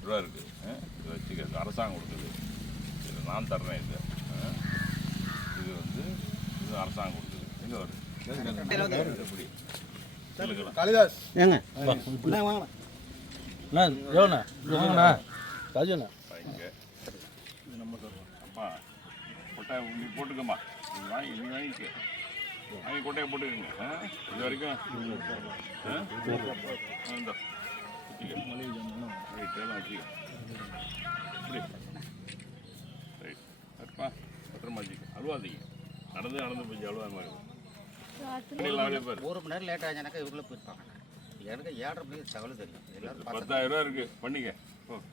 ரூபா இருக்கு. ஆ? இது வச்சுக்க அரசாங்கம் கொடுக்குது. இது நான் தர்றேன் இது? இது வந்து இது அரசாங்கம் கொடுக்குது. எங்கே வருது? எப்படி? காளிதாஸ். ஏங்க. அண்ணா எவ்வளோண்ணா வாங்கண்ணா ராஜண்ணா இங்கே அப்பா கொட்டாய் நீ போட்டுக்கம்மா நீ வாங்கி நீ வாங்கிக்க வாங்கி கொட்டையை போட்டுக்கங்க ஆ? இது வரைக்கும் ஆ? இந்தா. வச்சுக்க. ரைட், எல்லாம் வச்சுக்க. இப்படி. ரைட். கரெக்டா? பத்திரமா வச்சுக்க. அழுவாதீங்க நடந்து நடந்து போய் அழுவாத மாதிரி பண்ணிடலாம் அப்படியே ஒரு மணி நேரம் லேட் ஆச்சுனாக்கா இவங்களே போயிருப்பாங்க எனக்கு ஏழரை மணிக்கு தகவல் தெரியும். பத்தாயிரம் ரூபா இருக்கு. பண்ணிக்க. ஓகே